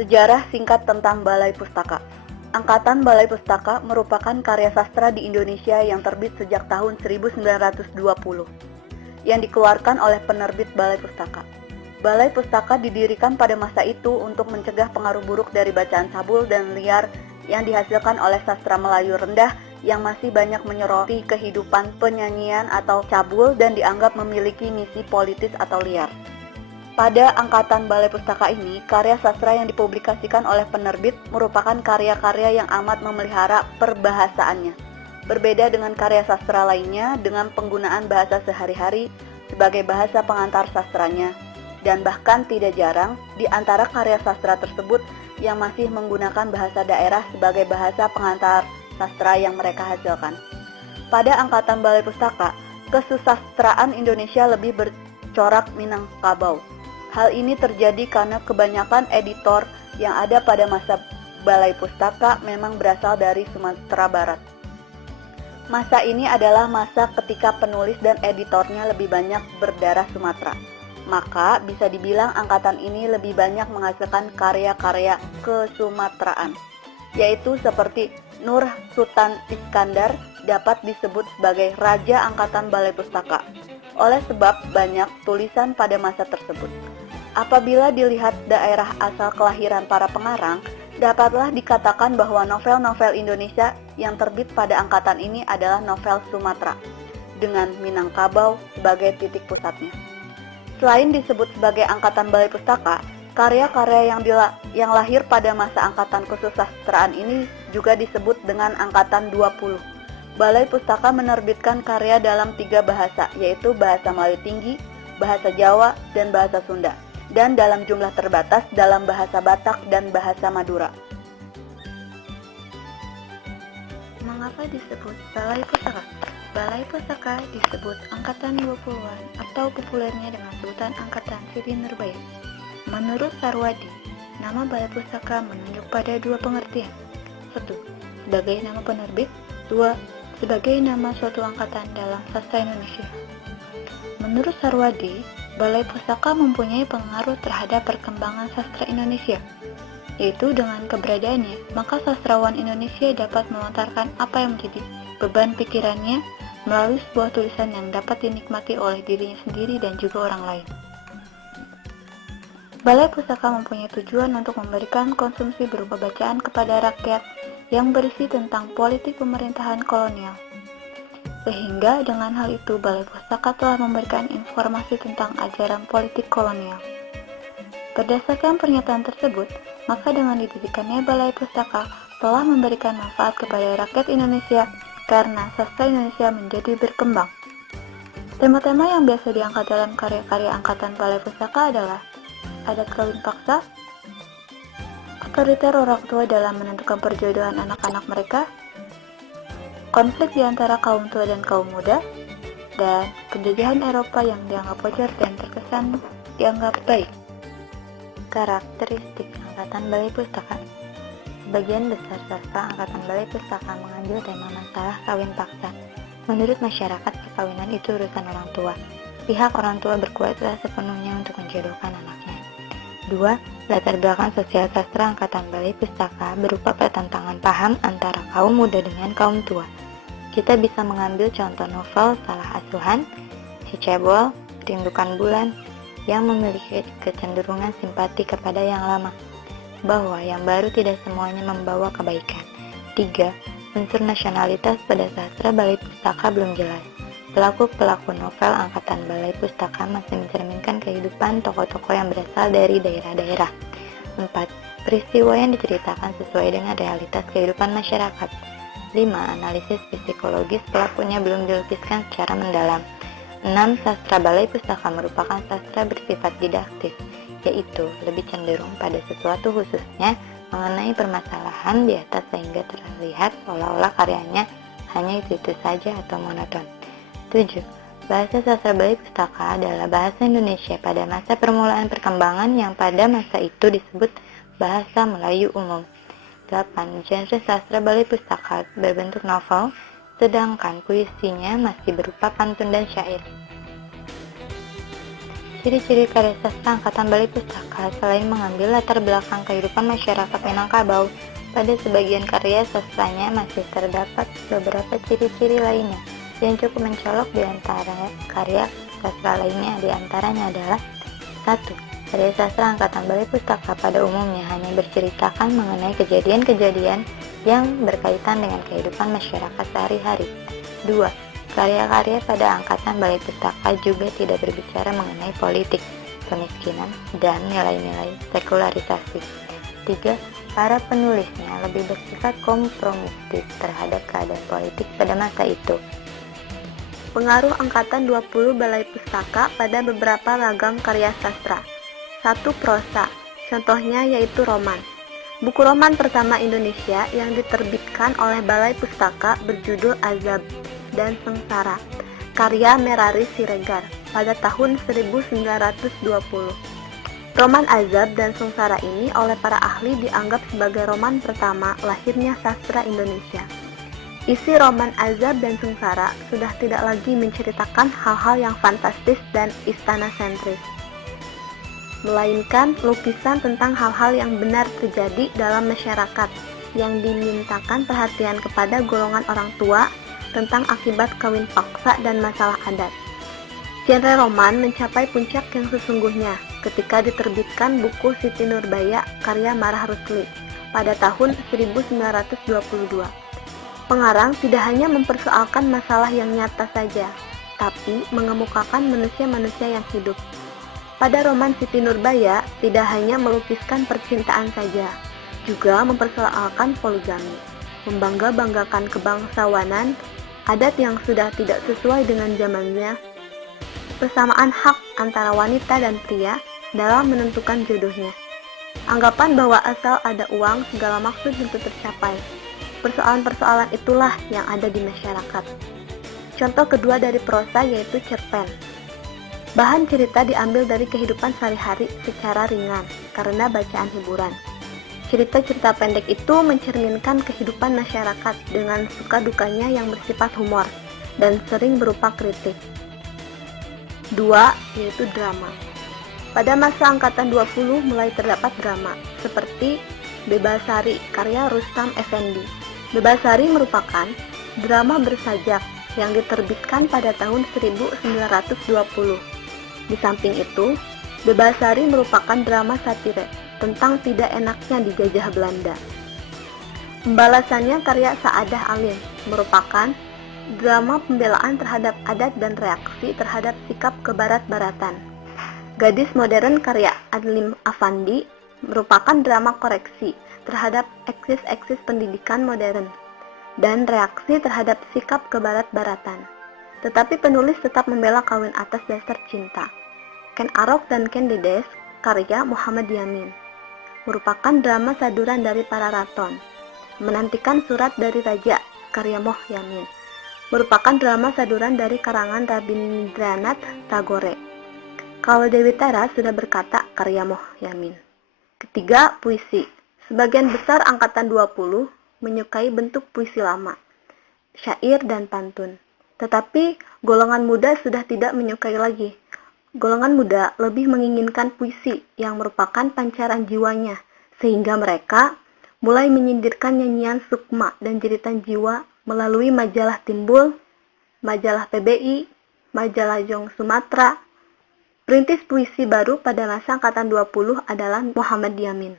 Sejarah singkat tentang Balai Pustaka. Angkatan Balai Pustaka merupakan karya sastra di Indonesia yang terbit sejak tahun 1920, yang dikeluarkan oleh penerbit Balai Pustaka. Balai Pustaka didirikan pada masa itu untuk mencegah pengaruh buruk dari bacaan cabul dan liar yang dihasilkan oleh sastra Melayu rendah yang masih banyak menyoroti kehidupan penyanyian atau cabul dan dianggap memiliki misi politis atau liar. Pada angkatan Balai Pustaka ini, karya sastra yang dipublikasikan oleh penerbit merupakan karya-karya yang amat memelihara perbahasaannya. Berbeda dengan karya sastra lainnya dengan penggunaan bahasa sehari-hari sebagai bahasa pengantar sastranya. Dan bahkan tidak jarang di antara karya sastra tersebut yang masih menggunakan bahasa daerah sebagai bahasa pengantar sastra yang mereka hasilkan. Pada angkatan Balai Pustaka, kesusastraan Indonesia lebih bercorak Minangkabau. Hal ini terjadi karena kebanyakan editor yang ada pada masa Balai Pustaka memang berasal dari Sumatera Barat. Masa ini adalah masa ketika penulis dan editornya lebih banyak berdarah Sumatera. Maka bisa dibilang angkatan ini lebih banyak menghasilkan karya-karya kesumateraan, yaitu seperti Nur Sultan Iskandar dapat disebut sebagai Raja Angkatan Balai Pustaka, oleh sebab banyak tulisan pada masa tersebut. Apabila dilihat daerah asal kelahiran para pengarang, dapatlah dikatakan bahwa novel-novel Indonesia yang terbit pada angkatan ini adalah novel Sumatera, dengan Minangkabau sebagai titik pusatnya. Selain disebut sebagai angkatan Balai Pustaka, karya-karya yang lahir pada masa angkatan kesusastraan ini juga disebut dengan angkatan 20. Balai Pustaka menerbitkan karya dalam 3 bahasa, yaitu bahasa Melayu Tinggi, bahasa Jawa, dan bahasa Sunda, dan dalam jumlah terbatas dalam bahasa Batak dan bahasa Madura. Mengapa disebut Balai Pustaka? Balai Pustaka disebut Angkatan 20-an atau populernya dengan sebutan Angkatan Siti Nurbaya. Menurut Sarwadi, nama Balai Pustaka menunjuk pada 2 pengertian. 1. Sebagai nama penerbit. 2. Sebagai nama suatu angkatan dalam sastra Indonesia. Menurut Sarwadi, Balai Pustaka mempunyai pengaruh terhadap perkembangan sastra Indonesia, yaitu dengan keberadaannya, maka sastrawan Indonesia dapat melontarkan apa yang menjadi beban pikirannya melalui sebuah tulisan yang dapat dinikmati oleh dirinya sendiri dan juga orang lain. Balai Pustaka mempunyai tujuan untuk memberikan konsumsi berupa bacaan kepada rakyat yang berisi tentang politik pemerintahan kolonial. Sehingga dengan hal itu Balai Pustaka telah memberikan informasi tentang ajaran politik kolonial. Berdasarkan pernyataan tersebut, maka dengan didirikannya Balai Pustaka telah memberikan manfaat kepada rakyat Indonesia karena sastra Indonesia menjadi berkembang. Tema-tema yang biasa diangkat dalam karya-karya angkatan Balai Pustaka adalah adat kawin paksa, otoriter orang tua dalam menentukan perjodohan anak-anak mereka, konflik di antara kaum tua dan kaum muda, dan penjajahan Eropa yang dianggap wajar dan terkesan dianggap baik. Karakteristik angkatan Balai Pustaka. Sebagian besar sastra angkatan Balai Pustaka mengambil tema masalah kawin paksa. Menurut masyarakat, perkawinan itu urusan orang tua. Pihak orang tua berkuasa sepenuhnya untuk menjodohkan anaknya. 2. Latar belakang sosial sastra angkatan Balai Pustaka berupa pertentangan paham antara kaum muda dengan kaum tua. Kita bisa mengambil contoh novel Salah Asuhan, Si Cebol, Rindukan Bulan, yang memiliki kecenderungan simpati kepada yang lama, bahwa yang baru tidak semuanya membawa kebaikan. 3. Unsur nasionalitas pada sastra Balai Pustaka belum jelas. Pelaku-pelaku novel angkatan Balai Pustaka masih mencerminkan kehidupan tokoh-tokoh yang berasal dari daerah-daerah. 4. Peristiwa yang diceritakan sesuai dengan realitas kehidupan masyarakat. 5. Analisis psikologis pelakunya belum dilukiskan secara mendalam. 6. Sastra Balai Pustaka merupakan sastra bersifat didaktis, yaitu lebih cenderung pada sesuatu khususnya mengenai permasalahan di atas sehingga terlihat seolah-olah karyanya hanya itu-itu saja atau monoton. 7. Bahasa sastra Balai Pustaka adalah bahasa Indonesia pada masa permulaan perkembangan yang pada masa itu disebut bahasa Melayu umum. 8. Genre sastra Balai Pustaka berbentuk novel, sedangkan puisinya masih berupa pantun dan syair. Ciri-ciri karya sastra Angkatan Balai Pustaka selain mengambil latar belakang kehidupan masyarakat Minangkabau, pada sebagian karya sastranya masih terdapat beberapa ciri-ciri lainnya yang cukup mencolok di antara karya sastra lainnya. Di antaranya adalah 1. Karya sastra Angkatan Balai Pustaka pada umumnya hanya berceritakan mengenai kejadian-kejadian yang berkaitan dengan kehidupan masyarakat sehari-hari. 2. Karya-karya pada Angkatan Balai Pustaka juga tidak berbicara mengenai politik, kemiskinan, dan nilai-nilai sekularisasi. 3. Para penulisnya lebih bersifat kompromistis terhadap keadaan politik pada masa itu. Pengaruh Angkatan 20 Balai Pustaka pada beberapa ragam karya sastra. 1. Prosa, contohnya yaitu roman. Buku roman pertama Indonesia yang diterbitkan oleh Balai Pustaka berjudul Azab dan Sengsara, karya Merari Siregar pada tahun 1920. Roman Azab dan Sengsara ini oleh para ahli dianggap sebagai roman pertama lahirnya sastra Indonesia. Isi roman Azab dan Sengsara sudah tidak lagi menceritakan hal-hal yang fantastis dan istana sentris, melainkan lukisan tentang hal-hal yang benar terjadi dalam masyarakat yang dimintakan perhatian kepada golongan orang tua tentang akibat kawin paksa dan masalah adat. Genre roman mencapai puncak yang sesungguhnya ketika diterbitkan buku Siti Nurbaya karya Marah Rusli pada tahun 1922. Pengarang tidak hanya mempersoalkan masalah yang nyata saja, tapi mengemukakan manusia-manusia yang hidup. Pada roman Siti Nurbaya tidak hanya melukiskan percintaan saja, juga mempersoalkan poligami, membangga-banggakan kebangsawanan, adat yang sudah tidak sesuai dengan zamannya, persamaan hak antara wanita dan pria dalam menentukan jodohnya, anggapan bahwa asal ada uang segala maksud tentu tercapai. Persoalan-persoalan itulah yang ada di masyarakat. Contoh kedua dari prosa yaitu cerpen. Bahan cerita diambil dari kehidupan sehari-hari secara ringan karena bacaan hiburan. Cerita-cerita pendek itu mencerminkan kehidupan masyarakat dengan suka dukanya yang bersifat humor dan sering berupa kritik. 2. Yaitu drama. Pada masa Angkatan 20 mulai terdapat drama, seperti Bebasari karya Rustam Effendi. Bebasari merupakan drama bersajak yang diterbitkan pada tahun 1920. Di samping itu, Bebasari merupakan drama satire tentang tidak enaknya dijajah Belanda. Pembalasannya karya Saadah Alim merupakan drama pembelaan terhadap adat dan reaksi terhadap sikap kebarat-baratan. Gadis Modern karya Adlim Afandi merupakan drama koreksi terhadap eksis-eksis pendidikan modern dan reaksi terhadap sikap kebarat-baratan. Tetapi penulis tetap membela kawin atas dasar cinta. Ken Arok dan Ken Dedes karya Muhammad Yamin merupakan drama saduran dari para raton. Menantikan Surat dari Raja karya Moh Yamin merupakan drama saduran dari karangan Rabindranath Tagore. Kalau Dewi Tara sudah berkata karya Moh Yamin. Ketiga, puisi. Sebagian besar Angkatan 20 menyukai bentuk puisi lama, syair dan pantun. Tetapi golongan muda sudah tidak menyukai lagi. Golongan muda lebih menginginkan puisi yang merupakan pancaran jiwanya, sehingga mereka mulai menyindirkan nyanyian sukma dan jeritan jiwa melalui majalah Timbul, majalah PBI, majalah Jong Sumatera. Perintis puisi baru pada masa Angkatan 20 adalah Muhammad Yamin.